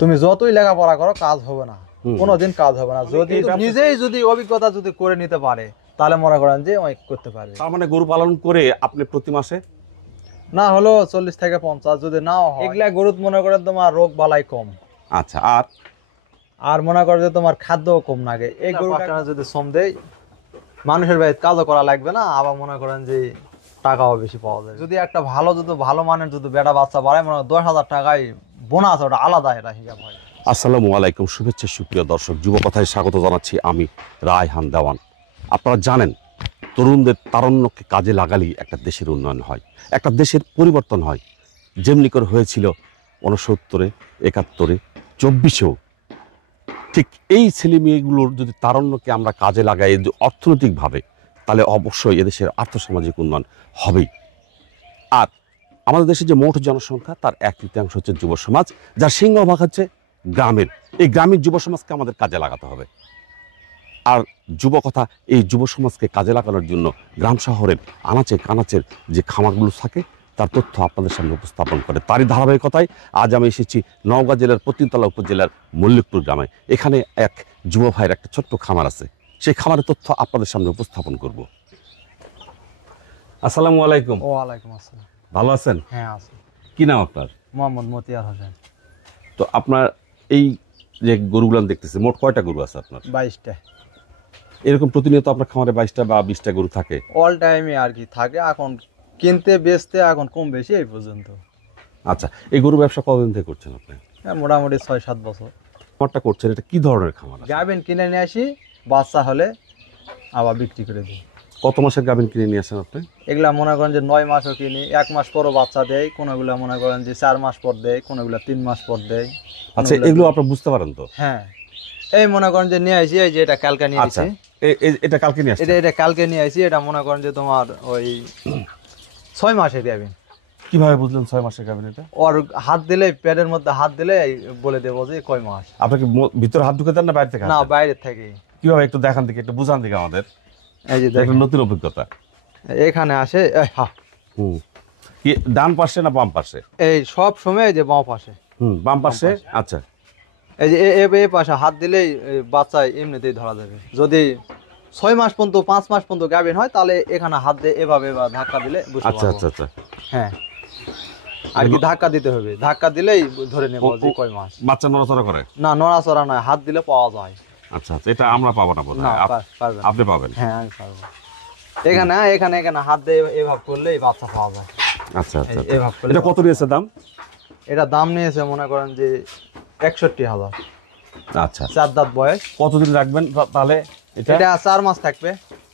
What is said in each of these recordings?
তুমি যতই লেখাপড়া করো কাজ হবে না, কোনোদিন কাজ হবে না। যদি নিজেই যদি অভিজ্ঞতা যদি করে নিতে পারে তাহলে মনে করেন যে অনেক করতে পারবে। তার মানে গরু পালন করে আপনি প্রতি মাসে না হলো 40 থেকে 50, যদি নাও হয় এগুলা গরুত মনে করেন তোমার রোগ বালাই কম। আচ্ছা, আর মনে করো যে তোমার খাদ্যও কম লাগে। এই গরুটা যদি শ্রম দেয় মানুষের বাড়িতে কাজও করা লাগবে না, আবার মনে করেন যে টাকাও বেশি পাওয়া যায়। যদি একটা ভালো মানের যদি বেটা বাচ্চা বাড়ায় মনে 10,000 টাকায় বোনাস, ওটা আলাদা এটা হিসাব হয়। আসসালামু আলাইকুম, শুভেচ্ছা সুপ্রিয় দর্শক, যুবকথায় স্বাগত জানাচ্ছি আমি রায়হান দেওয়ান। আপনারা জানেন তরুণদের তারুণ্যকে কাজে লাগালেই একটা দেশের উন্নয়ন হয়, একটা দেশের পরিবর্তন হয়। যেমনি করে হয়েছিল 69-এ, 71-এ, 24-এও। ঠিক এই ছেলেমেয়েগুলোর যদি তারুণ্যকে আমরা কাজে লাগাই অর্থনৈতিকভাবে, তাহলে অবশ্যই এদেশের আর্থসামাজিক উন্নয়ন হবেই। আর আমাদের দেশে যে মোট জনসংখ্যা তার 1/3 হচ্ছে যুব সমাজ, যার সিংহভাগ হচ্ছে গ্রামের। এই গ্রামীণ যুব সমাজকে আমাদের কাজে লাগাতে হবে। আর যুবকথা এই যুব সমাজকে কাজে লাগানোর জন্য গ্রাম শহরের আনাচে কানাচের যে খামারগুলো থাকে তার তথ্য আপনাদের সামনে উপস্থাপন করে। তারই ধারাবাহিকতায় আজ আমি এসেছি নওগাঁ জেলার পতিনতলা উপজেলার মল্লিকপুর গ্রামে। এখানে এক যুব ভাইয়ের একটা ছোট্ট খামার আছে, সেই খামারের তথ্য আপনাদের সামনে উপস্থাপন করব। আসসালামু আলাইকুম। ওয়ালাইকুম আসসালাম। ভালো আছেন? হ্যাঁ আছি। কি নাম আপনার? মোহাম্মদ মতিয়ার হোসেন। তো আপনার এই যে গরুগুলান দেখতেছে, মোট কয়টা গরু আছে আপনার? 22টা। এরকম প্রতিনিয়ত আপনার খামারে 22টা বা 20টা গরু থাকে? অল টাইমে আর কি থাকে, এখন কিনতে বেচতে এখন কম বেশি এই পর্যন্ত। আচ্ছা, এই গরু ব্যবসা কতদিন থেকে করছেন আপনি? মোটামুটি 6-7 বছর। খামারটা করছেন, এটা কি ধরনের খামার? গাভিন কিনে নিয়ে আসি, বাচ্চা হলে আবার বিক্রি করে দিই। কত মাসের গাভিন কিনে নিয়ে আসেন আপনি? এগুলা মনে করেন যে 9 মাসও কিনি, 1 মাস পরও বাচ্চা দেয়, কোনোগুলা মনে করেন যে 4 মাস পর দেয়, কোনোগুলা 3 মাস পর দেয়। আচ্ছা, এগুলো আপনি বুঝতে পারেন তো? হ্যাঁ, এই মনে করেন যে নিয়ে আসি, এই যে এটা কালকে নিয়ে আসি। এটা কালকে নিয়ে আসছেন? এটা কালকে নিয়ে আসি। এটা মনে করেন যে তোমার ওই 6 মাসের গাভিন। কিভাবে বুঝলেন 6 মাসের গাভিন? এটা ওর হাত দিলে, পেটের মধ্যে হাত দিলে বলে দেবো যে কয় মাস। আপনাকে ভিতরে হাত ঢুকে দেন না বাইরে থেকে? না, বাইরে থেকে। কিভাবে একটু দেখান দিকে, একটু বুঝান দিকে আমাদের। এই যে একটা নতুন অভিজ্ঞতা। এখানে আসে, কি ডান পাশে না বাম পাশে? এই সব সময় যে বাম পাশে। বাম পাশে। আচ্ছা, এই যে এই পাশে হাত দিলেই বাচ্চা এমনিতেই ধরা যাবে। যদি 6 মাস পর্যন্ত, 5 মাস পর্যন্ত গাভিন হয় তাহলে এখানে হাত দিয়ে এভাবে ধাক্কা দিলে বুঝতে পারবো। আচ্ছা আচ্ছা আচ্ছা। হ্যাঁ, আর কি ধাক্কা দিতে হবে, ধাক্কা দিলেই ধরে নেব যে কয় মাস। বাচ্চা নড়াচড়া করে না, নড়াচড়া নয়, হাত দিলে পাওয়া যায়। আচ্ছা আচ্ছা, এটা আমরা পাবো না বোধহয়। পারবেন? আপনি পাবেন? হ্যাঁ, আমি পারবো। এখানে হাত দিয়ে এভাবে করলে বাচ্চা পাওয়া যায়। আচ্ছা আচ্ছা। এভাবে করলে। এটা কত নিয়েছে দাম? এটা দাম নিয়েছে মনে করেন যে 61,000। আচ্ছা, 4 দাঁত বয়স। কতদিন রাখবেন তাহলে? এটা 4 মাস থাকবে।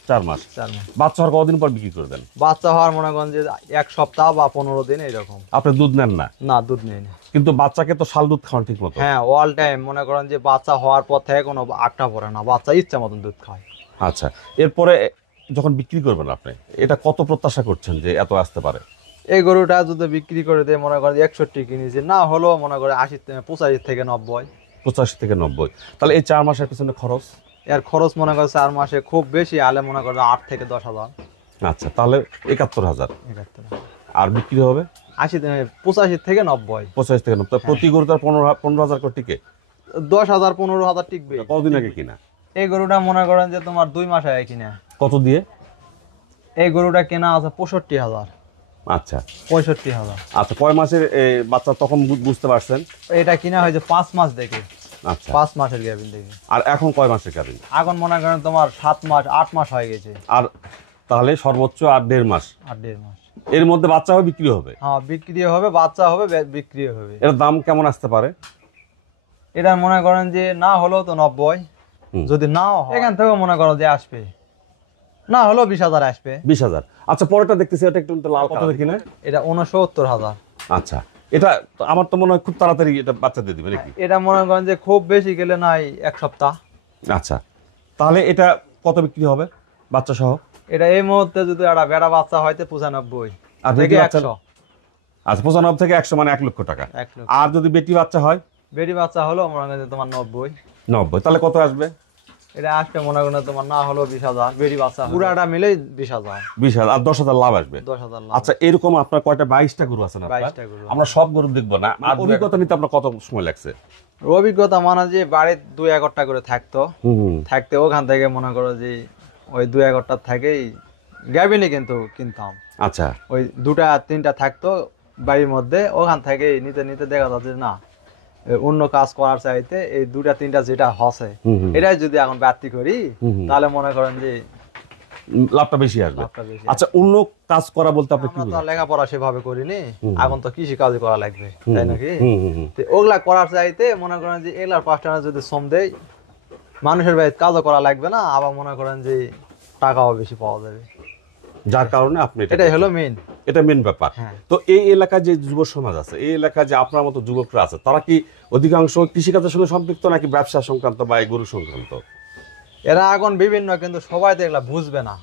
4 মাস। 4 মাস। বাচ্চা হওয়ার কতদিন পর বিক্রি করে দেন? বাচ্চা হওয়ার মনে করেন যে 1 সপ্তাহ বা 15 দিন এরকম। আপনি দুধ নেন না? না, দুধ নেই না। কিন্তু বাচ্চাকে তো শাল দুধ খাওয়ান ঠিক মতো? হ্যাঁ, অল টাইম মনে করেন যে বাচ্চা হওয়ার পর থেকে কোনো আটটা পড়ে না, বাচ্চা ইচ্ছা মতন দুধ খায়। আচ্ছা, এরপরে যখন বিক্রি করবেন আপনি, এটা কত প্রত্যাশা করছেন যে এত আসতে পারে? এই গরুটা যদি বিক্রি করে দেয় মনে করেন 61 কিনেছি, না হলো মনে করে 85 থেকে 90। 85 থেকে 90। তাহলে এই 4 মাসের পিছনে খরচ? এর খরচ মনে করে 4 মাসে খুব বেশি আলে মনে করে 8 থেকে 10,000। আচ্ছা, তাহলে 71,000। 71। আর বিক্রি হবে 85 থেকে 90। 85 থেকে 90। প্রতি গরু তার 15,000 করে টিকে? 10,000 15,000 টিকবে। কতদিন আগে কিনা? এই গরুটা মনে করেন যে তোমার 2 মাস আগে কিনা। কত দিয়ে? এই গরুটা কেনা আছে 65,000। আচ্ছা 65,000। আচ্ছা, কয় মাসের বাচ্চা তখন বুঝতে পারছেন? এটা কিনা হয়েছে 5 মাস দেখে। আচ্ছা, 5 মাসের গাভিন দেখে। আর এখন কয় মাসের গাভিন? এখন মনে করেন তোমার 7 মাস 8 মাস হয়ে গেছে। আর তাহলে সর্বোচ্চ আর 1.5 মাস। আর 1.5 মাস এর মধ্যে বাচ্চা হবে, বিক্রি হবে? হ্যাঁ, বিক্রি হবে, বাচ্চা হবে, বিক্রি হবে। এর দাম কেমন আসতে পারে? এটা মনে করেন যে না হলেও তো 90। যদি নাও হয় এখান থেকে মনে করো যে আসবে, না হলেও 20,000 আসবে। 20,000। আচ্ছা, পরেরটা দেখতেছি, এটা একটু লাল কত দেখি না? এটা 69,000। আচ্ছা, এটা আমার তো মনে হয় খুব তাড়াতাড়ি এটা বাচ্চা দিয়ে দিবে নাকি? এটা মনে করেন যে খুব বেশি গেলে নাই 1 সপ্তাহ। আচ্ছা, তাহলে এটা কত বিক্রি হবে বাচ্চা সহ? এটা এই মুহূর্তে যদি একটা বেড়া বাচ্চা হয়তো 95 আর থেকে বেটি 100। আচ্ছা, 95 থেকে 100 মানে 1 লক্ষ টাকা। 1 লক্ষ। আর যদি বেটি বাচ্চা হয়? বেটি বাচ্চা হলো মনে করেন যে তোমার 90। 90। তাহলে কত আসবে? এটা আসবে মনে করেন তোমার না হলো 20,000, বেরি বাচ্চা পুরাটা মিলেই 20,000। 20,000 আর 10,000 লাভ আসবে। 10,000 লাভ। আচ্ছা, এরকম আপনার কয়টা 22টা গরু আছে না? 22টা গরু। আমরা সব গরু দেখবো না, আর অভিজ্ঞতা নিতে আপনার কত সময় লাগছে? অভিজ্ঞতা মানে যে বাড়ির 2-1টা করে থাকতো, থাকতে ওখান থেকে মনে করো যে ওই 2-1টা থেকেই গ্যাবিনে কিন্তু কিনতাম। আচ্ছা, ওই 2-3টা থাকতো বাড়ির মধ্যে, ওখান থেকে নিতে নিতে দেখা যাচ্ছে না অন্য কাজ করার চাইতে এই 2-3টা যেটা হসে এটাই যদি এখন বাড়তি করি তাহলে মনে করেন যে লাভটা বেশি আসবে। লাভটা বেশি। আচ্ছা, অন্য কাজ করা বলতে আপনি কি আমরা তো বুঝেন? আর লেখাপড়া সেভাবে করিনি, এখন তো কৃষি কাজ করা লাগবে, তাই নাকি? তো ওগুলা করার চাইতে মনে করেন যে এগুলার 5 টাকা যদি শ্রম দেয় মানুষের বাড়িতে কাজও করা লাগবে না, আবার মনে করেন যে টাকাও বেশি পাওয়া যাবে, যার কারণে আপনি এটাই হলো মেইন। এটা মেন ব্যাপার। হ্যাঁ। তো এই এলাকায় যে যুব সমাজ আছে, এই এলাকায় যে আপনার মতো যুবকরা আছে, তারা কি অধিকাংশ কৃষিকাজের সঙ্গে সম্পৃক্ত নাকি ব্যবসা সংক্রান্ত বা এই গরু সংক্রান্ত? এরা এখন বিভিন্ন, কিন্তু সবাই তো এগুলা বুঝবে না।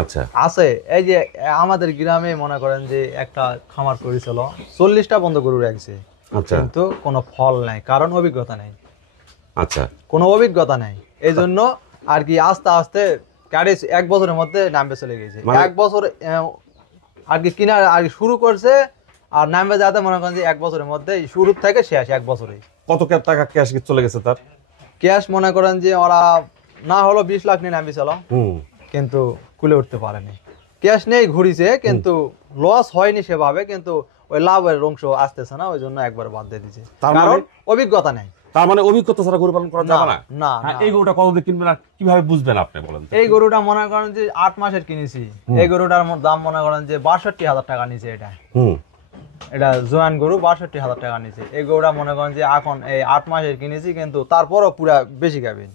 আচ্ছা, আছে এই যে আমাদের গ্রামে মনে করেন যে একটা খামার করেছিল, 40টা বন্ধ গরু রাখছে, আচ্ছা, কিন্তু কোনো ফল নাই, কারণ অভিজ্ঞতা নেই। আচ্ছা, কোনো অভিজ্ঞতা নেই, এই জন্য আর কি আস্তে আস্তে গাড়ি 1 বছরের মধ্যে নামবে চলে গেছে। 1 বছর আর কি কিনা আর কি শুরু করছে, আর নামবে যাতে মনে করেন যে 1 বছরের মধ্যে শুরু থেকে শেষ 1 বছরে। কত টাকা ক্যাশ চলে গেছে তার? ক্যাশ মনে করেন যে ওরা না হলো 20 লাখ নিয়ে নামছিল, কিন্তু কুলে উঠতে পারেনি। ক্যাশ নেই ঘুরিছে, কিন্তু লস হয়নি সেভাবে, কিন্তু ওই লাভের অংশ আসতেছে না, ওই জন্য একবার বাদ দিয়ে দিয়েছে, কারণ অভিজ্ঞতা নেই। তার মানে অভিজ্ঞতা ছাড়া গরু পালন করা যাবে না? না। এই গরুটা কতদিন কিনবেন আর কিভাবে বুঝবেন আপনি বলেন? এই গরুটা মনে করেন যে 8 মাসের কিনেছি, এই গরুটার দাম মনে করেন যে 62,000 টাকা নিচে। এটা জোয়ান গরু 62,000 টাকা নিচে। এই গরুটা মনে করেন যে এখন এই 8 মাসের কিনেছি, কিন্তু তারপরও পুরা বেশি গাবেন।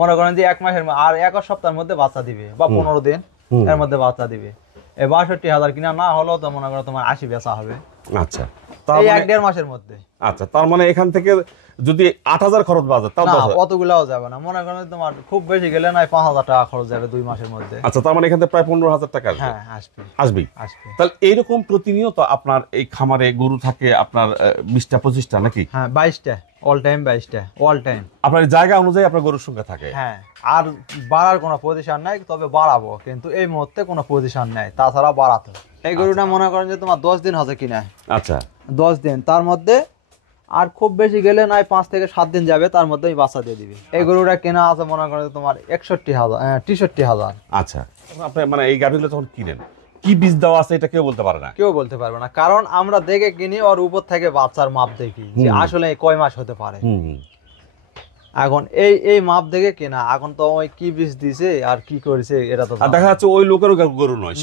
মনে করেন যে 1 মাসের আর 1 সপ্তাহের মধ্যে বাচ্চা দিবে, বা 15 দিন এর মধ্যে বাচ্চা দিবে। এই 62,000 কিনা না হলো তো মনে করো তোমার 80 বেচা হবে। আচ্ছা, এই 1-1.5 মাসের মধ্যে। আচ্ছা, তার মানে এখান থেকে যদি 8,000 খরচ বাজার, তাও না, অতগুলাও যাবে না, মনে করেন তোমার খুব বেশি গেলে না 5,000 টাকা খরচ যাবে 2 মাসের মধ্যে। আচ্ছা, তার মানে এখান থেকে প্রায় 15,000 টাকা আসবে। হ্যাঁ, আসবেই। তাহলে এইরকম প্রতিনিয়ত আপনার এই খামারে গরু থাকে আপনার 20টা 25টা নাকি? হ্যাঁ, 22টা, অল টাইম 22টা, অল টাইম। আপনার জায়গা অনুযায়ী আপনার গরুর সংখ্যা থাকে? হ্যাঁ, আর বাড়ার কোনো পজিশন নাই, তবে বাড়াবো, কিন্তু এই মুহূর্তে কোনো পজিশন নাই, তাছাড়া বাড়াতে। এই গরুটা মনে করেন যে তোমার 10 দিন হচ্ছে কিনা। আচ্ছা, 10 দিন, তার মধ্যে আর খুব বেশি গেলে নাই 5 থেকে 7 দিন যাবে, তার মধ্যেই বাচ্চা দিয়ে দিবে। এই গরুটা কেনা আছে মনে করেন তোমার 63,000। আচ্ছা, আপনি মানে এই গাভীগুলো যখন কিনেন কি বীজ দেওয়া আছে এটা কেউ বলতে পারে না? কেউ বলতে পারবে না, কারণ আমরা দেখে কিনি, ওর উপর থেকে বাচ্চার মাপ দেখি যে আসলে কয় মাস হতে পারে। এখন এই মাপ দেখে কেনা। এখন তো ওই কি বীজ দিছে আর কি করেছে এটা তো দেখা যাচ্ছে ওই লোকেরও গরু নয়,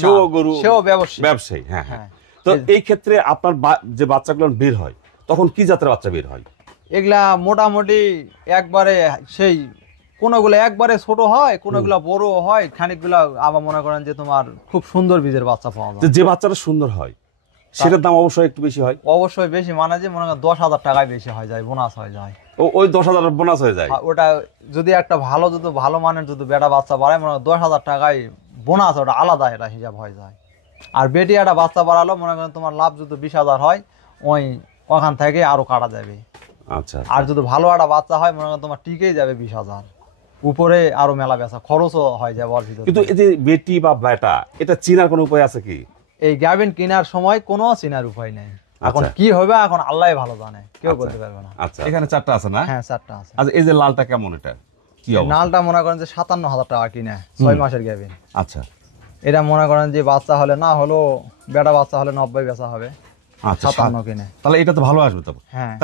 সেও ব্যবসায়ী। হ্যাঁ, হ্যাঁ। তো এই ক্ষেত্রে আপনার যে বাচ্চাগুলো বের হয় তখন কি জাতের বাচ্চা বের হয়? এগুলা মোটামুটি একবারে সেই কোনগুলো একবারে ছোট হয়, কোনগুলো বড় হয়, খানিকগুলা আবার মনে করেন যে তোমার খুব সুন্দর বীজের বাচ্চা পাওয়া যায়। যে বাচ্চাটা সুন্দর হয় সেটার দাম অবশ্যই একটু বেশি হয়। অবশ্যই বেশি, মানে যে মনে করেন 10,000 টাকায় বেশি হয়ে যায়, বোনাস হয়ে যায়। ওই 10,000 বোনাস হয়ে যায়। ওটা যদি একটা ভালো মানের যদি বেটা বাচ্চা বাড়ায়, মনে করেন 10,000 টাকায় বোনাস, ওটা আলাদা এটা হিসাব হয়ে যায়। আর বেটি একটা বাচ্চা বাড়ালো মনে করেন তোমার লাভ যদি 20,000 হয়, ওখান থেকে আরো কাটা যাবে। আচ্ছা, আর যদি ভালো একটা বাচ্চা হয় মনে করেন তোমার টিকেই যাবে 20,000, উপরে আরো মেলা বেচা খরচও হয়ে যাবে ওর ভিতরে। কিন্তু এই যে বেটি বা বেটা, এটা চিনার কোনো উপায় আছে কি? এই গাভিন কেনার সময় কোনো চিনার উপায় নেই। এখন কি হবে এখন আল্লাহ ভালো জানে, কেউ বলতে পারবে না। আচ্ছা, এখানে 4টা আছে না? হ্যাঁ, 4টা আছে। আচ্ছা, এই যে লালটা কেমন? এটা কি অবস্থা? লালটা মনে করেন যে 57,000 টাকা কিনে, 6 মাসের গাভিন। আচ্ছা, এটা মনে করেন যে বাচ্চা হলে না হলো বেটা বাচ্চা হলে 90 বেচা হবে। আচ্ছা, 57 কিনে। তাহলে এটা তো ভালো আসবে তো। হ্যাঁ,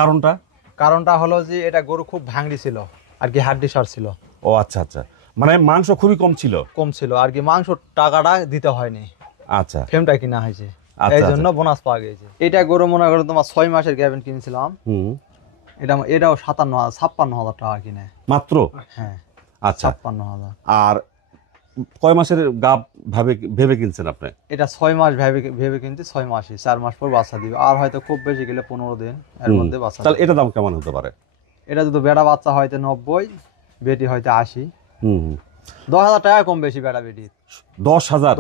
কারণটা হলো যে এটা গরু খুব ভাঙড়ি ছিল আর কি, হাড্ডি সার ছিল। ও আচ্ছা, আচ্ছা, মানে মাংস খুবই কম ছিল আর কি, মাংস টাকাটা দিতে হয়নি। আচ্ছা, ফেমটা কিনা হয়েছে, এই জন্য বোনাস পাওয়া গেছে। এটা গরু মনে করো তোমার 6 মাসের গাভিন কিনেছিলাম, এটাও 56,000 টাকা কিনে মাত্র। হ্যাঁ, আচ্ছা, 56,000। আর কয় মাসের গাব ভেবে কিনছেন আপনি? এটা 6 মাস ভেবে কিনতে, 6 মাসই, 4 মাস পর বাচ্চা দিবে, আর হয়তো খুব বেশি গেলে 15 দিন এর মধ্যে বাচ্চা। তাহলে এটা দাম কেমন হতে পারে? এটা যদি বেটা বাচ্চা হয়তো 90, বেটি হয়তো 80। 10,000 টাকা কম বেশি বেটা বেটি। 10,000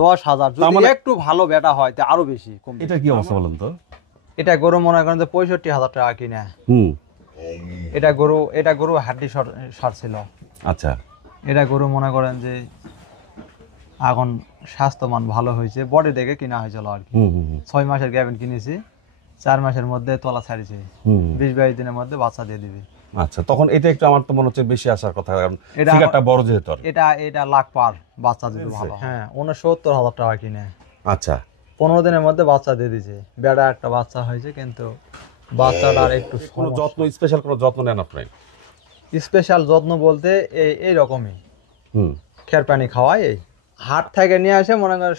যদি একটু ভালো বেটা হয় তো আরো বেশি কম। এটা কি অবস্থা বলেন তো? এটা গরু মনে করেন যে 65,000 টাকা কিনে। এটা গরু হাড্ডি সার ছিল। আচ্ছা, এটা গরু মনে করেন যে এখন স্বাস্থ্যমান ভালো হয়েছে, বডি দেখে কিনা হয়েছিল আর কি। 6 মাসের গ্যাভিন কিনেছি, 4 মাসের মধ্যে তলা ছাড়িছে, 20-22 দিনের মধ্যে বাচ্চা দিয়ে দিবে। আচ্ছা, তখন এটা একটু আমার তো মনে হচ্ছে বেশি আসার কথা, কারণ এটা ফিগারটা বড় যেহেতু। এটা লাখ পার বাচ্চা যদি ভালো। হ্যাঁ, 69,000 টাকা কিনে। আচ্ছা, 15 দিনের মধ্যে বাচ্চা দিয়ে দিছে। বেড়া একটা বাচ্চা হয়েছে, কিন্তু বাচ্চাটার একটু কোনো যত্ন, স্পেশাল কোনো যত্ন নেন আপনি? স্পেশাল যত্ন বলতে এই রকমই খের পানি খাওয়াই। এই হাট থেকে নিয়ে আসে মনে করেন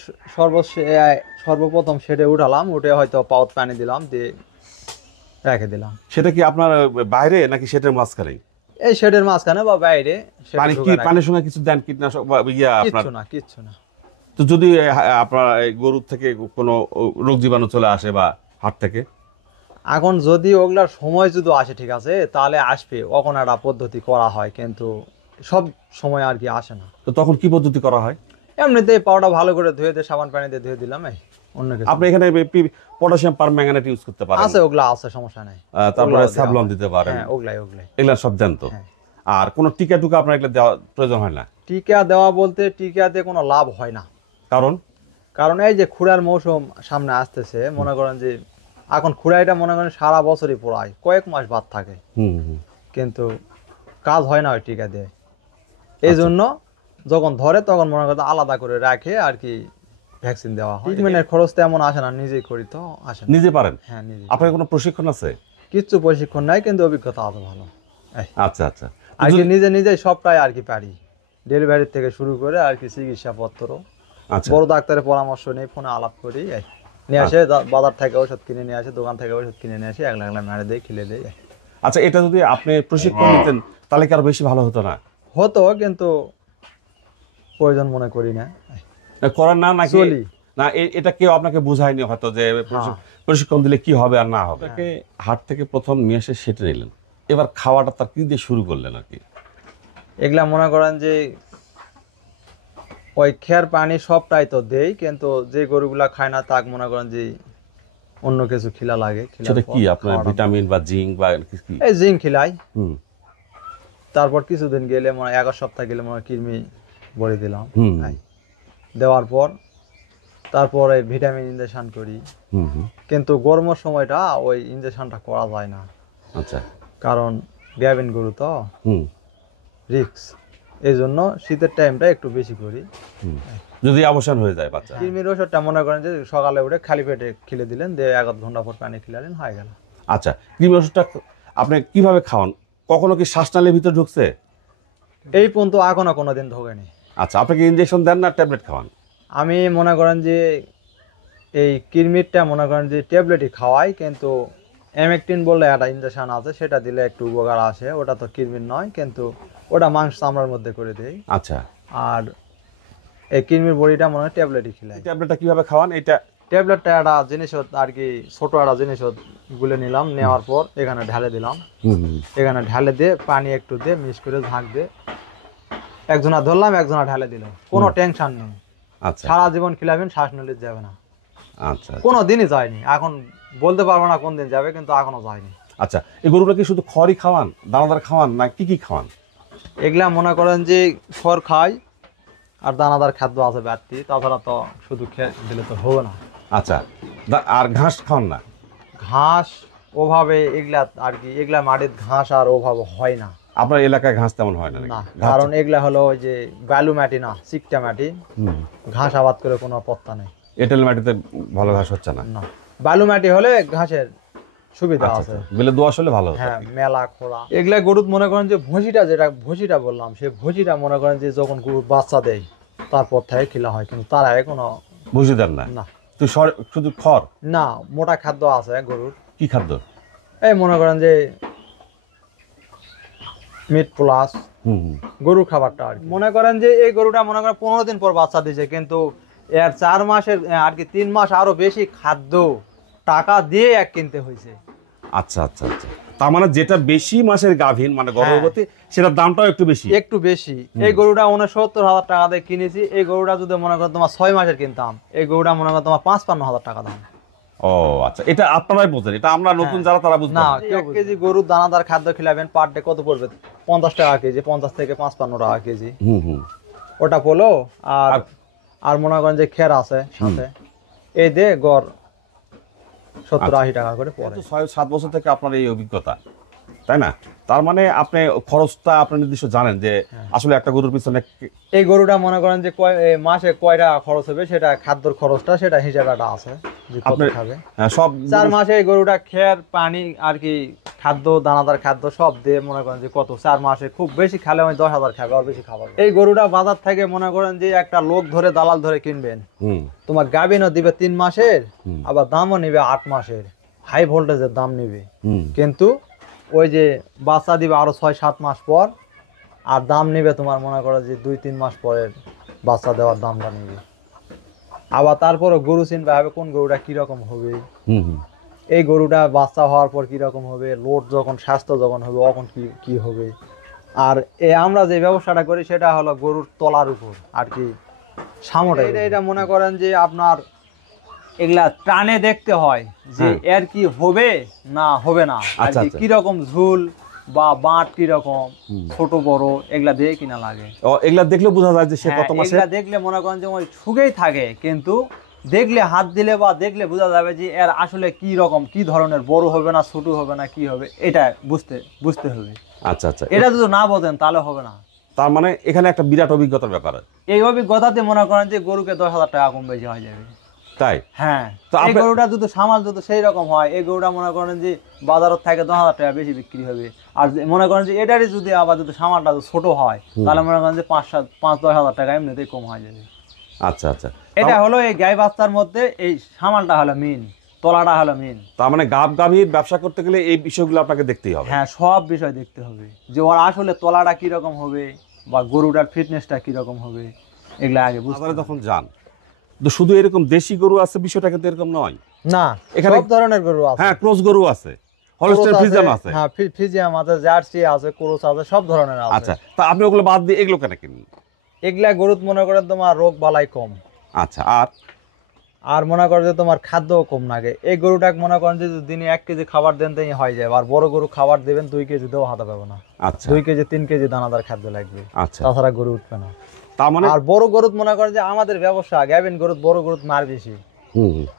সর্বপ্রথম সেটে উঠালাম, উঠে হয়তো পাউত পানি দিলাম, দিয়ে রেখে দিলাম। সেটা কি আপনার বাইরে নাকি সেটার মাঝখানে? এই শেডের মাঝখানে বা বাইরে। পানি কি পানির সঙ্গে কিছু দেন, কীটনাশক বা আপনার? কিচ্ছু না। তো যদি আপনার এই গরুর থেকে কোনো রোগ জীবাণু চলে আসে বা হাট থেকে? এখন যদি ওগুলার সময় যদি আসে, ঠিক আছে, তাহলে আসবে, ওখন একটা পদ্ধতি করা হয়, কিন্তু সব সময় আর কি আসে না। তো তখন কি পদ্ধতি করা হয়? এমনিতে পাউডার ভালো করে ধুয়ে দিয়ে সাবান পানি দিয়ে ধুয়ে দিলাম, এই অন্য কিছু। আপনি এখানে পটাশিয়াম পারম্যাঙ্গানেট ইউজ করতে পারেন, আছে ওগুলা আছে, সমস্যা নাই। তারপরে স্যাভলন দিতে পারেন। হ্যাঁ, ওগুলাই এগুলা সব দেন তো? আর কোনো টিকা টুকা আপনার এগুলো দেওয়া প্রয়োজন হয় না? টিকা দেওয়া বলতে টিকা দিয়ে কোনো লাভ হয় না। কারণ এই যে খুরার মৌসুম সামনে আসতেছে, মনে করেন যে এখন খুরাইটা মনে করেন সারা বছরই পোড়ায়, কয়েক মাস বাদ থাকে, কিন্তু কাজ হয় না ওই টিকা দিয়ে। এই জন্য যখন ধরে তখন মনে করেন আলাদা করে রাখে আর কি, ভ্যাকসিন দেওয়া হয়। ট্রিটমেন্টের খরচ তেমন আসে না, নিজেই করি তো আসে না। নিজে পারেন? হ্যাঁ, নিজে। আপনার কোনো প্রশিক্ষণ আছে? কিচ্ছু প্রশিক্ষণ নাই, কিন্তু অভিজ্ঞতা আছে ভালো। আচ্ছা আচ্ছা, আর কি নিজেই সবটাই আর কি পারি, ডেলিভারি থেকে শুরু করে আর কি চিকিৎসাপত্র। বড় ডাক্তারের পরামর্শ নেই, ফোনে আলাপ করি, নিয়ে আসে বাজার থেকে ওষুধ কিনে নিয়ে আসে, দোকান থেকে ওষুধ কিনে নিয়ে আসে, একলা মেরে দেয়, খেলে দেয়। আচ্ছা, এটা যদি আপনি প্রশিক্ষণ নিতেন তাহলে কি আরো বেশি ভালো হতো না? হতো, কিন্তু প্রয়োজন মনে করি না। করার না নাকি না, এটা কেউ আপনাকে বুঝায়নি হয়তো যে প্রশিক্ষণ দিলে কি হবে আর না হবে? হাট থেকে প্রথম নিয়ে এসে সেটে নিলেন, এবার খাওয়াটা তার কি দিয়ে শুরু করলেন আর কি? এগুলা মনে করেন যে ওই খের পানি সবটাই তো দেই, কিন্তু যে গরুগুলা খায় না তাক মনে করেন যে অন্য কিছু খিলা লাগে। সেটা কি আপনার ভিটামিন বা জিঙ্ক বা কি? এই জিঙ্ক খিলাই। তারপর কিছুদিন গেলে মনে 1 সপ্তাহ গেলে মনে কৃমি বড়ি দিলাম, দেওয়ার পর তারপরে ভিটামিন ইনজেকশন করি, কিন্তু গরমের সময়টা ওই ইনজেকশনটা করা যায় না। আচ্ছা, কারণ গ্যাভিন গরু তো রিস্ক, এই জন্য শীতের টাইমটা একটু বেশি করি, যদি অবসান হয়ে যায় বাচ্চা। কৃমির ওষুধটা মনে করেন যে সকালে উঠে খালি পেটে খেলে দিলেন, দিয়ে 1 ঘন্টা পর পানি খেলালেন, হয়ে গেল। আচ্ছা, কৃমি ওষুধটা আপনি কিভাবে খাওয়ান? কখনো কি শ্বাসনালীর ভিতরে ঢুকছে? এই পর্যন্ত এখনো কোনোদিন ঢোকেনি। আচ্ছা, আপনাকে ইনজেকশন দেন না ট্যাবলেট খাওয়ান? আমি মনে করেন যে এই কৃমিরটা মনে করেন যে ট্যাবলেটই খাওয়াই, কিন্তু এমেকটিন বলে একটা ইনজেকশন আছে, সেটা দিলে একটু উপকার আসে। ওটা তো কৃমির নয়, কিন্তু ওটা মাংস চামড়ার মধ্যে করে দেই। আচ্ছা, আর এই কৃমির বড়িটা মনে হয় ট্যাবলেটই খেলাই। ট্যাবলেটটা কিভাবে খাওয়ান? এটা ট্যাবলেটটা একটা জিনিস আর কি, ছোট একটা জিনিস গুলে নিলাম, নেওয়ার পর এখানে ঢালে দিলাম, এখানে ঢালে দিয়ে পানি একটু দিয়ে মিক্স করে ঝাঁক দিয়ে একজনা ধরলাম, একজনা ঢালে দিলাম, কোনো টেনশন নেই। আচ্ছা, সারা জীবন খিলাবেন, শ্বাস নিলে যাবে না। আচ্ছা, কোনো দিনই যায়নি, এখন বলতে পারবো না কোন দিন যাবে, কিন্তু এখনো যায়নি। আচ্ছা, এই গরুগুলো কি শুধু খড়ই খাওয়ান, দানাদার খাওয়ান, না কি কি খাওয়ান? এগুলা মনে করেন যে খড় খাই, আর দানাদার খাদ্য আছে বাড়তি, তাছাড়া তো শুধু খেয়ে দিলে তো হবে না। আচ্ছা, আর ঘাস খাওয়ান না? ঘাস ওভাবে এগুলা আর কি, এগুলা মাটির ঘাস আর ওভাবে হয় না। আপনার এলাকায় ঘাস তেমন হয় না? না, কারণ এগুলা হলো ওই যে বালু মাটি না, চিকটা মাটি, ঘাস আবাদ করে কোনো পত্তা নেই। এঁটেল মাটিতে ভালো ঘাস হচ্ছে না? না, বালু মাটি হলে ঘাসের সুবিধা আছে, বেলে দোআঁশ হলে ভালো। হ্যাঁ, মেলা খোলা। এগুলা গরুত মনে করেন যে ভুসিটা বললাম, সে ভুসিটা মনে করেন যে যখন গরু বাচ্চা দেয় তারপর থেকে খিলা হয়, কিন্তু তার আগে কোনো ভুসি দেন না? না, তুই শুধু খড়? না, মোটা খাদ্য আছে গরুর। কি খাদ্য? এই মনে করেন যে মিট প্লাস গরুর খাবারটা আর কি। মনে করেন যে এই গরুটা মনে করেন 15 দিন পর বাচ্চা দিয়েছে, কিন্তু এর 4 মাসের আর কি 3 মাস আরো বেশি খাদ্য টাকা দিয়ে কিনতে হয়েছে। আচ্ছা আচ্ছা আচ্ছা, তার মানে যেটা বেশি মাসের গাভীন মানে গর্ভবতী, সেটার দামটাও একটু বেশি। এই গরুটা 69,000 টাকা দিয়ে কিনেছি। এই গরুটা যদি মনে করো তোমার 6 মাসের কিনতাম, এই গরুটা মনে করো তোমার 55,000 টাকা দাম। ও আচ্ছা, এটা আপনারাই বোঝেন, এটা আমরা নতুন যারা তারা বুঝবো না না। 1 কেজি গরুর দানাদার খাদ্য খিলাবেন পার ডে কত পড়বে? 50 টাকা কেজি, 50 থেকে 55 টাকা কেজি। ওটা পড়লো। আর আর মনে করেন যে খের আছে সাথে, এই দিয়ে গড় 70-80 টাকা করে পড়ে। 6-7 বছর থেকে আপনার এই অভিজ্ঞতা, তাই না? তার মানে আপনি খরচটা আপনি নির্দিষ্ট জানেন যে আসলে একটা গরুর পিছনে এই গরুটা মনে করেন যে মাসে কয় টাকা খরচ হবে, সেটা খাদ্যর খরচটা সেটা হিসাব একটা আছে যে কত খাবে। সব 4 মাসে এই গরুটা খের পানি আর কি খাদ্য দানাদার খাদ্য সব দিয়ে মনে করেন যে কত 4 মাসে খুব বেশি খালে আমি 10,000 খাবে, আর বেশি খাবার। এই গরুটা বাজার থেকে মনে করেন যে একটা লোক ধরে দালাল ধরে কিনবেন, তোমার গাভিনও দিবে 3 মাসের, আবার দামও নিবে 8 মাসের, হাই ভোল্টেজের দাম নিবে। কিন্তু ওই যে বাচ্চা দিবে আরো 6-7 মাস পর, আর দাম নিবে তোমার মনে করো যে 2-3 মাস পরের বাচ্চা দেওয়ার দামটা নিবে। আবার তারপরও গরু চিনবে হবে কোন গরুটা কিরকম হবে, এই গরুটা বাচ্চা হওয়ার পর কিরকম হবে, লোড যখন স্বাস্থ্য যখন হবে তখন কি হবে। আর আমরা যে ব্যবসাটা করি সেটা হলো গরুর তলার উপর আর কি সামটা। এটা মনে করেন যে আপনার এগুলা টানে দেখতে হয় যে এর কি হবে না হবে না, আর কি কিরকম ঝুল বা বাঁট কিরকম ছোট বড় এগুলা দিয়ে কিনা লাগে। এগুলা দেখলে বোঝা যায় যে সে কত মাসে। এগুলা দেখলে মনে করেন যে ওই সুগেই থাকে, কিন্তু দেখলে হাত দিলে বা দেখলে বোঝা যাবে যে এর আসলে কি রকম কি ধরনের, বড় হবে না ছোট হবে না কি হবে, এটা বুঝতে হবে। আচ্ছা আচ্ছা, এটা যদি না বোঝেন তাহলে হবে না। তার মানে এখানে একটা বিরাট অভিজ্ঞতার ব্যাপার। এই অভিজ্ঞতাতে মনে করেন যে গরুকে 10,000 টাকা কম বেশি হয়ে যাবে। তাই? হ্যাঁ, এই গরুটা যদি সামাল যদি সেই রকম হয়, এই গরুটা মনে করেন যে বাজারের থেকে 10,000 টাকা বেশি বিক্রি হবে। আর মনে করেন যে এটারই যদি আবার যদি সামালটা ছোট হয়, তাহলে মনে করেন যে 5-10,000 টাকা এমনিতেই কম হয়ে যাবে। আচ্ছা আচ্ছা, এটা হলো এই গাই বাচ্চার মধ্যে এই সামালটা হলো মেইন, তলাটা হলো মেইন। তার মানে গাভীর ব্যবসা করতে গেলে এই বিষয়গুলো আপনাকে দেখতেই হবে। হ্যাঁ, সব বিষয় দেখতে হবে যে ওর আসলে তলাটা কিরকম হবে বা গরুটার ফিটনেসটা কিরকম হবে, এগুলা আগে বুঝতে হবে। যখন যান তো শুধু এরকম দেশি গরু আছে বিষয়টা কিন্তু এরকম নয়, না এখানে সব ধরনের গরু আছে। হ্যাঁ, ক্রস গরু আছে, হলস্টাইন ফ্রিজিয়ান আছে। হ্যাঁ, ফ্রিজিয়ান আছে, জার্সি আছে, ক্রস আছে, সব ধরনের আছে। আচ্ছা, তা আপনি ওগুলো বাদ দিয়ে এগুলো কেন কিনেন? এগুলা গরুত মনে করেন তোমার রোগ বালাই কম। আচ্ছা, আর মনে করেন যে তোমার খাদ্যও কম লাগে। এই গরুটাকে মনে করেন যে দিনে 1 কেজি খাবার দেন তাই হয়ে যায়। আর বড় গরু খাবার দেবেন 2 কেজি দেও হাতে পাবে না। আচ্ছা, 2 কেজি 3 কেজি দানাদার খাদ্য লাগবে। আচ্ছা, তাছাড়া গরু উঠবে না। তার মানে আর বড় গরুত মনে করেন যে আমাদের ব্যবসা গাভিন গরুত বড় গরুত মার বেশি।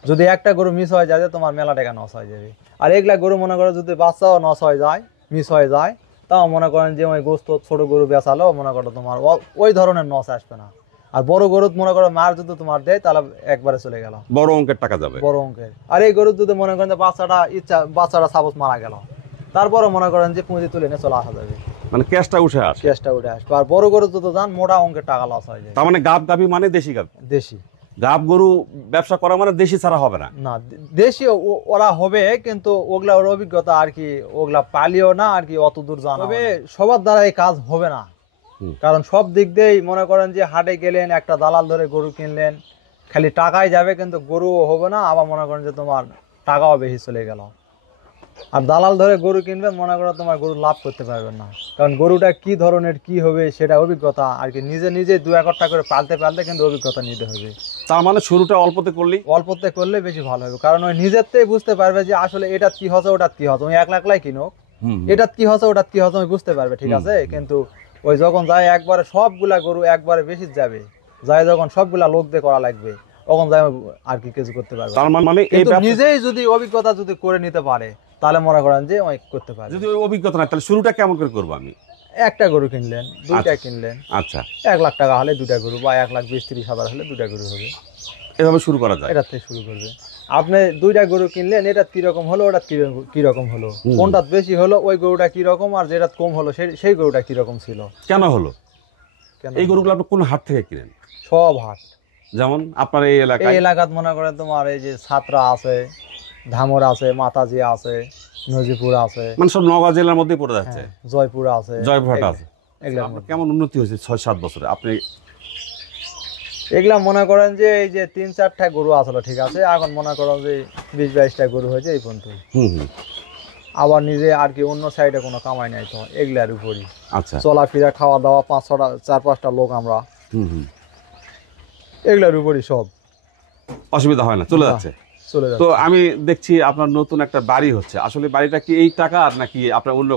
যদি একটা গরু মিস হয়ে যায় তোমার মেলা টাকা নষ্ট হয়ে যাবে। আর এগুলা গরু মনে করেন যদি বাচ্চাও নষ্ট হয়ে যায়, মিস হয়ে যায়, তাও মনে করেন যে ওই গোস্ত ছোট গরু বেচালো মনে করো তোমার ওই ধরনের নষ্ট আসবে না। আর বড় গরুত মনে করো মার যদি তোমার দেয় তাহলে একবারে চলে গেল, বড় অঙ্কের টাকা যাবে, বড় অঙ্কের। আর এই গরুর যদি মনে করেন যে বাচ্চাটা সাপোজ মারা গেল, তারপরে মনে করেন যে পুঁজি তুলে নিয়ে চলে আসা যাবে, মানে ক্যাশটা উঠে আসবে। আর বড় গরু যদি যান মোটা অঙ্কের টাকা লস হয়ে যায়। তার মানে গাভী মানে দেশি গাভী, দেশি গাব গরু ব্যবসা করা মানে দেশি ছাড়া হবে না। না, দেশি ওরা হবে, কিন্তু ওগুলা ওর অভিজ্ঞতা আর কি, ওগুলা পালিও না আর কি, অত দূর জানা হবে সবার দ্বারা এই কাজ হবে না। কারণ সব দিক দিয়েই মনে করেন যে হাটে গেলেন একটা দালাল ধরে গরু কিনলেন, খালি টাকাই যাবে কিন্তু গরুও হবে না, আবার মনে করেন যে তোমার টাকাও বেশি চলে গেল। আর দালাল ধরে গরু কিনবে মনে করো তোমার গরু লাভ করতে পারবেন না, কারণ গরুটা কি ধরনের কি হবে সেটা অভিজ্ঞতা আর কি, নিজে 2-1টা করে পালতে কিন্তু অভিজ্ঞতা নিতে হবে। তার মানে শুরুটা অল্পতে করলে বেশি ভালো হবে, কারণ ওই নিজেরতেই বুঝতে পারবে যে আসলে এটা কি হচ্ছে ওটা কি হচ্ছে। ওই 1 লাখ কিনো, এটা কি হচ্ছে ওটা কি হচ্ছে আমি বুঝতে পারবে, ঠিক আছে। কিন্তু ওই যখন যায় একবারে সবগুলা গরু একবারে বেশি যাবে, যায় যখন সবগুলা লোক দিয়ে করা লাগবে, তখন যায় আর কি কিছু করতে পারবে। তার মানে এই নিজেই যদি অভিজ্ঞতা যদি করে নিতে পারে তাহলে মনে করেন যে ওই করতে পারে। যদি ওই অভিজ্ঞতা না, তাহলে শুরুটা কেমন করে করবো? আমি একটা গরু কিনলেন, 2টা কিনলেন, আচ্ছা 1 লাখ টাকা হলে 2টা গরু, বা 1,20,000-30,000 হলে 2টা গরু হবে। এভাবে শুরু করা যায়, এটা থেকে শুরু করবে। আপনি 2টা গরু কিনলেন, এটা কিরকম হলো ওটা কিরকম হলো, কোনটা বেশি হলো ওই গরুটা কিরকম, আর যেটা কম হলো সেই গরুটা কিরকম ছিল, কেন হলো। এই গরুগুলো আপনি কোন হাট থেকে কিনেন? সব হাট, যেমন আপনার এই এলাকাত মনে করেন তোমার এই যে ছাত্রা আছে, ধামর আছে, মাতাজি আছে, নজিপুর আছে, মানে সব নওগাঁ জেলার মধ্যে পড়ে যাচ্ছে। জয়পুর আছে, জয়পুরহাট আছে। আপনার কেমন উন্নতি হয়েছে 6-7 বছরে? আপনি এগুলা মনে করেন যে এই যে 3-4টা গরু আসলো, ঠিক আছে, এখন মনে করেন যে 20-22টা গরু হয়েছে এই পর্যন্ত। আবার নিজে আর কি অন্য সাইডে কোনো কামাই নাই তো এগুলার উপরই। আচ্ছা, চলাফেরা খাওয়া দাওয়া 4-5টা লোক আমরা, এগুলার উপরই সব অসুবিধা হয় না, চলে যাচ্ছে। চলে তো যাচ্ছে। আমি দেখছি আপনার নতুন একটা বাড়ি হচ্ছে, আসলে বাড়িটা কি এই টাকার নাকি আপনার অন্য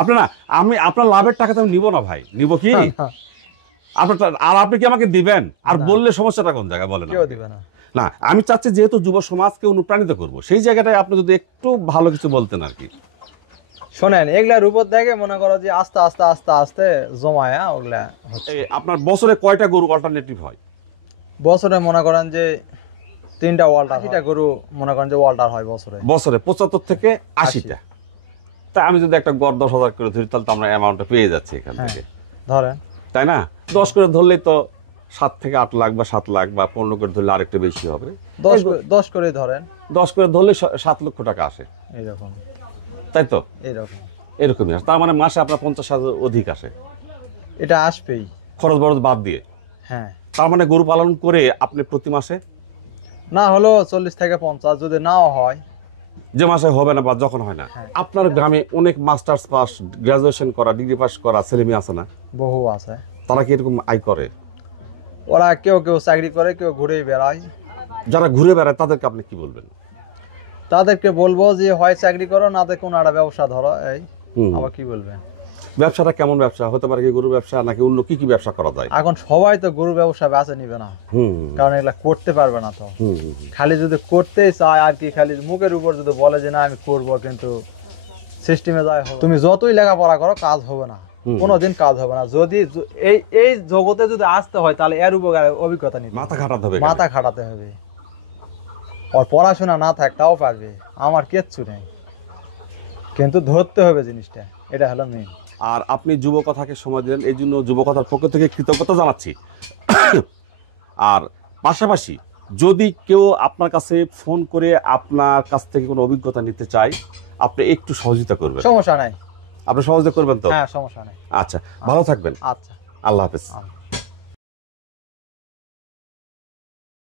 আপনার না, আমি আপনার লাভের টাকা তো আমি নিব না ভাই, নিব কি না, আপনার আর আপনি কি আমাকে দিবেন? আর না। বললে সমস্যাটা কোন জায়গায় বলেন? কেউ দিবে না। না, আমি চাচ্ছি যেহেতু যুব সমাজকে অনুপ্রাণিত করব, সেই জায়গাটায় আপনি যদি একটু ভালো কিছু বলতেন আর কি। শোনেন, এগুলার উপর দেখে মনে করো যে আস্তে আস্তে আস্তে আস্তে জমায় ওগুলা হচ্ছে। এই আপনার বছরে কয়টা গরু অল্টারনেটিভ হয়? বছরে মনে করেন যে 3টা ওয়াল্টার, 80টা গরু মনে করেন যে ওয়াল্টার হয় বছরে। বছরে 75 থেকে 80টা। তা আমি যদি একটা গড় 10,000 করে ধরি, তাহলে তো আমরা অ্যামাউন্টটা পেয়ে যাচ্ছি এখান হ্যাঁ, থেকে, ধরেন তাই না? 10 করে ধরলেই তো 7 থেকে 8 লাখ বা 7 লাখ, বা 15 করে ধরলে আরেকটু বেশি হবে। 10 করে ধরেন, 10 করে ধরলে 7 লক্ষ টাকা আসে, এইরকম তাই তো? এইরকম। এরকমই আসে। তার মানে মাসে আপনার 50,000 অধিক আসে, এটা আসবেই। খরচ বরচ বাদ দিয়ে। হ্যাঁ, তার মানে গরু পালন করে আপনি প্রতি মাসে, না হলো 40 থেকে 50, যদি নাও হয়। যে মাসে হবে না বা যখন হয় না, হ্যাঁ। আপনার গ্রামে অনেক মাস্টার্স পাস, গ্রাজুয়েশন করা, ডিগ্রি পাস করা ছেলেমেয়ে আছে না? বহু আছে। তারা কি এরকম আয় করে? ওরা কেউ কেউ চাকরি করে, কেউ ঘুরেই বেড়ায়। যারা ঘুরে বেড়ায় তাদেরকে আপনি কি বলবেন? তাদেরকে বলবো যে হয় চাকরি করো, না তো কোনো একটা ব্যবসা ধরো। এই হুম। আবার কি বলবেন? ব্যবসাটা কেমন ব্যবসা হতে পারে? কি গরু ব্যবসা নাকি অন্য কি কি ব্যবসা করা যায়? এখন সবাই তো গরু ব্যবসা বেছে নিবে না, হুম কারণ এগুলা করতে পারবে না তো। হুম হুম, খালি যদি করতেই চায় আর কি, খালি মুখের উপর যদি বলে যে না আমি করবো, কিন্তু সিস্টেমে যায় হবে। তুমি যতই লেখাপড়া করো, কাজ হবে না, হুম। কোনোদিন কাজ হবে না। যদি এই এই জগতে যদি আসতে হয়, তাহলে এর উপর অভিজ্ঞতা নিতে হবে, মাথা খাটাতে হবে। মাথা খাটাতে হবে। আর পড়াশোনা না থাক তাও পারবে, আমার কিচ্ছু নেই, কিন্তু ধরতে হবে জিনিসটা, এটা হলো মেন। আর আপনি যুব কথাকে সময় দিলেন, এই জন্য যুব কথার পক্ষ থেকে কৃতজ্ঞতা জানাচ্ছি। আর পাশাপাশি যদি কেউ আপনার কাছে ফোন করে আপনার কাছ থেকে কোনো অভিজ্ঞতা নিতে চায়, আপনি একটু সহযোগিতা করবেন। সমস্যা নাই। আপনি সহযোগিতা করবেন তো? হ্যাঁ, সমস্যা নাই। আচ্ছা, ভালো থাকবেন। আচ্ছা, আল্লাহ হাফেজ। আচ্ছা।